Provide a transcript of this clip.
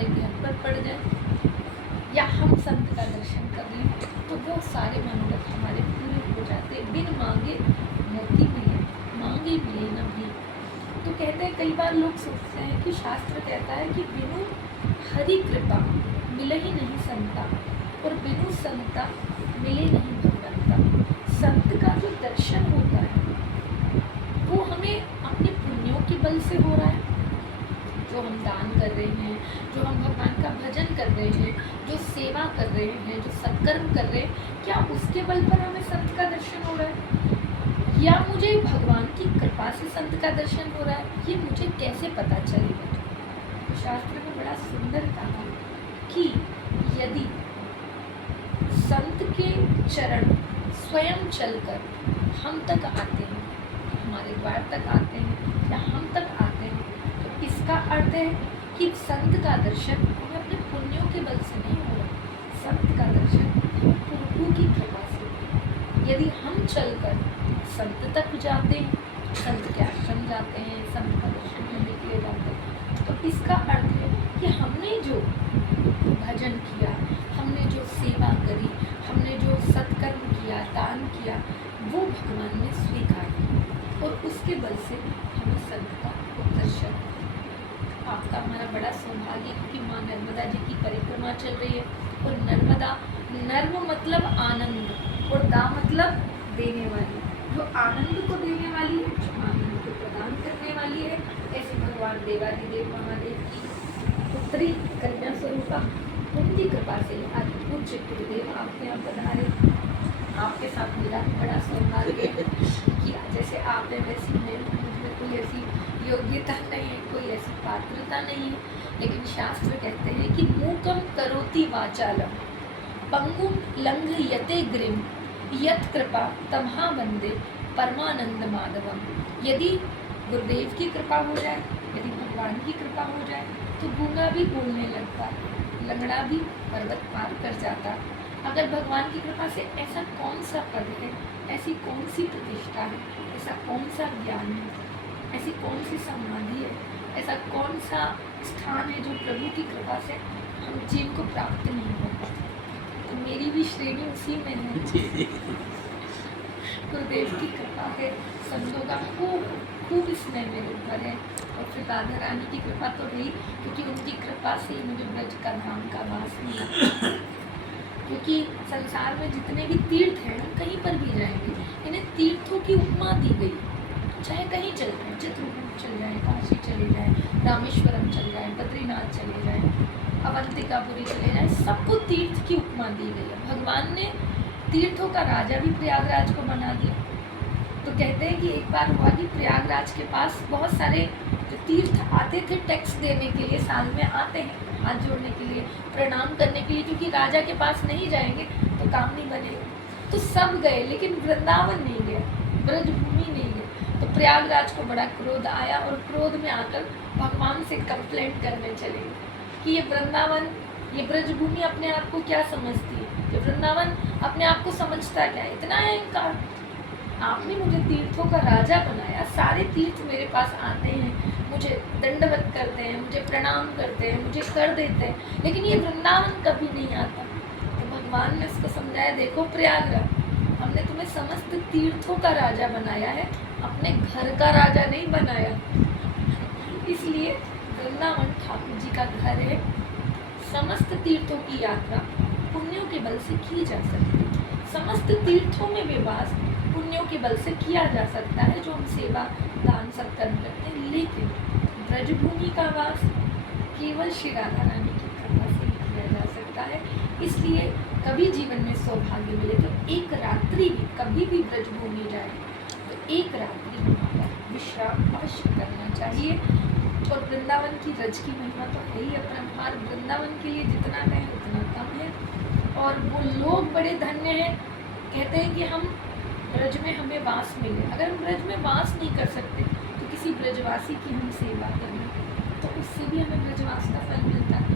हमारे घर पर पड़ जाए या हम संत का दर्शन कर लें तो वो सारे मनोरथ हमारे पूरे हो जाते, बिन मांगे मोती मिले, मांगे मिले न भी। तो कहते हैं कई बार लोग सोचते हैं कि शास्त्र कहता है कि बिनु हरि कृपा मिले ही नहीं संता और बिनु संता मिले नहीं भगवंता। संत का जो दर्शन होता है वो हमें अपने पुण्यों के बल से हो रहा है, जो हम दान कर रहे हैं, जो हम भगवान का भजन कर रहे हैं, जो सेवा कर रहे हैं, जो सत्कर्म कर रहे हैं, क्या उसके बल पर हमें संत का दर्शन हो रहा है या मुझे भगवान की कृपा से संत का दर्शन हो रहा है, ये मुझे कैसे पता चलेगा। तो शास्त्र में बड़ा सुंदर कहा कि यदि संत के चरण स्वयं चलकर हम तक आते हैं, हमारे द्वार तक आते हैं या हम तक आते हैं, तो इसका अर्थ है कि संत का दर्शन हमें अपने पुण्यों के बल से नहीं हो रहा, संत का दर्शन प्रभु की कृपा से। यदि हम चलकर संत तक जाते हैं, संत के आश्रम जाते हैं, संत का दर्शन करने के लिए जाते हैं, तो इसका अर्थ है कि हमने जो भजन किया, हमने जो सेवा करी, हमने जो सत्कर्म किया, दान किया, वो भगवान ने स्वीकार किया और उसके बल से हमें संत का दर्शन। आपका हमारा बड़ा सौभाग्य क्योंकि माँ नर्मदा जी की परिक्रमा चल रही है और नर्मदा, नर्म मतलब आनंद और दा मतलब देने वाली, जो आनंद को देने वाली है, जो आनंद को प्रदान करने वाली है, ऐसे भगवान देवादिदेव महादेव की पुत्री कन्या स्वरूपा, उनकी कृपा से आज पूज्य गुरुदेव आपके यहाँ पधारे। आपके साथ मेरा बड़ा सौभाग्य है कि जैसे आप है वैसी मैं, मुझमें कोई ऐसी योग्यता नहीं है, कोई ऐसी पात्रता नहीं है, लेकिन शास्त्र कहते हैं कि मूकम करोति वाचालम पंगुम लंघयते गिरिम यत कृपा तमहा वंदे परमानंद माधवम। यदि गुरुदेव की कृपा हो जाए, यदि भगवान की कृपा हो जाए तो गूंगा भी बोलने लगता, लंगड़ा भी पर्वत पार कर जाता। अगर भगवान की कृपा से ऐसा कौन सा पद है, ऐसी कौन सी प्रतिष्ठा है, ऐसा कौन सा ज्ञान है, ऐसी कौन सी समाधि है, ऐसा कौन सा स्थान है जो प्रभु की कृपा से हम जीव को प्राप्त नहीं हो पाते। तो मेरी भी श्रेणी उसी में है। गुरुदेव की कृपा है, संतों का खूब स्नेह मेरे ऊपर है और फिर राधा रानी की कृपा तो रही, क्योंकि उनकी कृपा से ही मुझे ब्रज का धाम का वास मिला। क्योंकि संसार में जितने भी तीर्थ हैं, हम कहीं पर भी जाएंगे, इन्हें तीर्थों की उपमा दी गई। चाहे कहीं चल जाए, चित्रकूट चल जाए, काशी चले जाए, रामेश्वरम चल जाए, बद्रीनाथ चले जाए, अवंतिकापुरी चले जाए, सबको तीर्थ की उपमा दी गई है। भगवान ने तीर्थों का राजा भी प्रयागराज को बना दिया। तो कहते हैं कि एक बार हुआ कि प्रयागराज के पास बहुत सारे जो तीर्थ आते थे टैक्स देने के लिए, साल में आते हैं हाथ जोड़ने के लिए, प्रणाम करने के लिए, क्योंकि राजा के पास नहीं जाएंगे तो काम नहीं बनेगा। तो सब गए लेकिन वृंदावन नहीं गया, ब्रजभूमि नहीं गया। तो प्रयागराज को बड़ा क्रोध आया और क्रोध में आकर भगवान से कंप्लेंट करने चले कि ये वृंदावन, ये ब्रजभूमि अपने आप को क्या समझती है, ये वृंदावन अपने आप को समझता क्या है, इतना अहंकार। आपने मुझे तीर्थों का राजा बनाया, सारे तीर्थ मेरे पास आते हैं, मुझे दंडवत करते हैं, मुझे प्रणाम करते हैं, मुझे कर देते हैं, लेकिन ये वृंदावन कभी नहीं आता। तो भगवान ने उसको समझाया, देखो प्रयागराज, हमने तुम्हें समस्त तीर्थों का राजा बनाया है, अपने घर का राजा नहीं बनाया। इसलिए वृंदावन ठाकुर जी का घर है। समस्त तीर्थों की यात्रा पुण्यों के बल से की जा सकती है, समस्त तीर्थों में विवास पुण्यों के बल से किया जा सकता है, जो हम सेवा दान सत्कर्म करते हैं। लेकिन ब्रजभूमि का वास केवल श्री राधा रानी की कृपा से ही किया जा सकता है। इसलिए कभी जीवन में सौभाग्य मिले तो एक रात्रि भी, कभी भी ब्रजभूमि जाए तो एक रात्रि वहाँ पर विश्राम अवश्य करना चाहिए। और वृंदावन की रज की महिमा तो है ही अपरंपार, वृंदावन के लिए जितना कहें उतना कम है। और वो लोग बड़े धन्य हैं, कहते हैं कि हम ब्रज में हमें वास मिले। अगर हम ब्रज में वास नहीं कर सकते तो किसी ब्रजवासी की हम सेवा करें तो उससे भी हमें ब्रजवास का फल मिलता है।